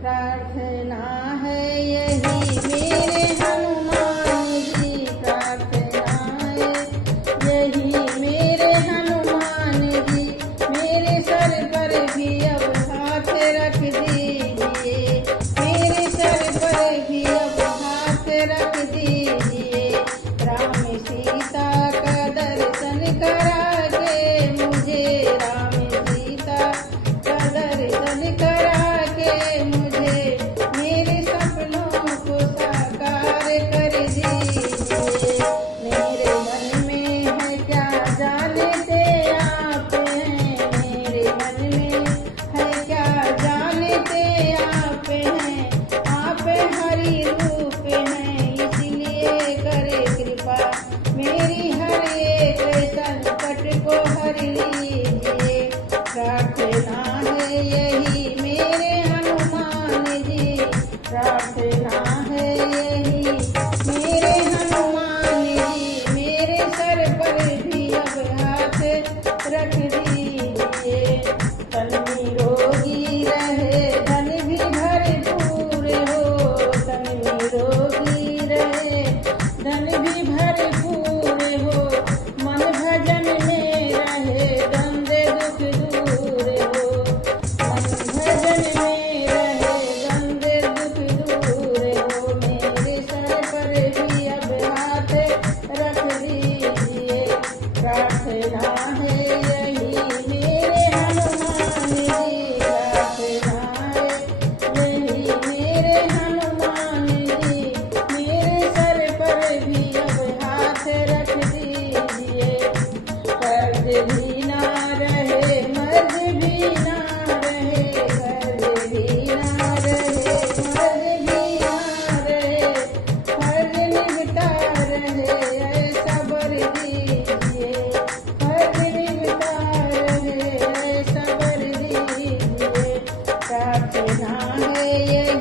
प्रार्थना है यही मेरे हनुमान जी, प्रार्थना है यही मेरे हनुमान जी, मेरे सर पर भी अब हाथ रख दीजिए, मेरे सर पर भी अब हाथ रख दीजिए। राम सीता का दर्शन करा के मुझे, राम सीता का दर्शन करा के मुझे, मेरे सपनों को साकार कर दीजिए। मेरे मन में है क्या जानते आप हैं, मेरे मन में है क्या जानते आप हैं, आप हरि रूप हैं इसलिए करे कृपा, मेरी हर एक संकट को हर लीजिए। प्रार्थना है यही मेरे हनुमान जी, प्रार्थना है यही मेरे हनुमान जी, मेरे सर पर भी अब हाथ रख दीजिए। तन निरोगी रहे धन भी भरपूर हो, तन निरोगी रहे धन भी भरपूर हो, मन भजन में रहे द्वंद दुख दूर हो, मन भजन में रहे द्वंद दुख दूर हो, मेरे सर पर भी अब हाथ रख दीजिए। प्रार्थना है यही मेरे हनुमान जी, प्रार्थना है यही मेरे हनुमान जी, मेरे सर पर भी अब हाथ रख दीजिए। कर्ज भी ना रहे मर्ज भी ना रहे, कर्ज भी ना रहे मर्ज भी ना रहे, कर्ज निपटा रहे ऐसा बर दीजिए, कर्ज निपटा रहे ऐसा बर दीजिए। प्रार्थना है यही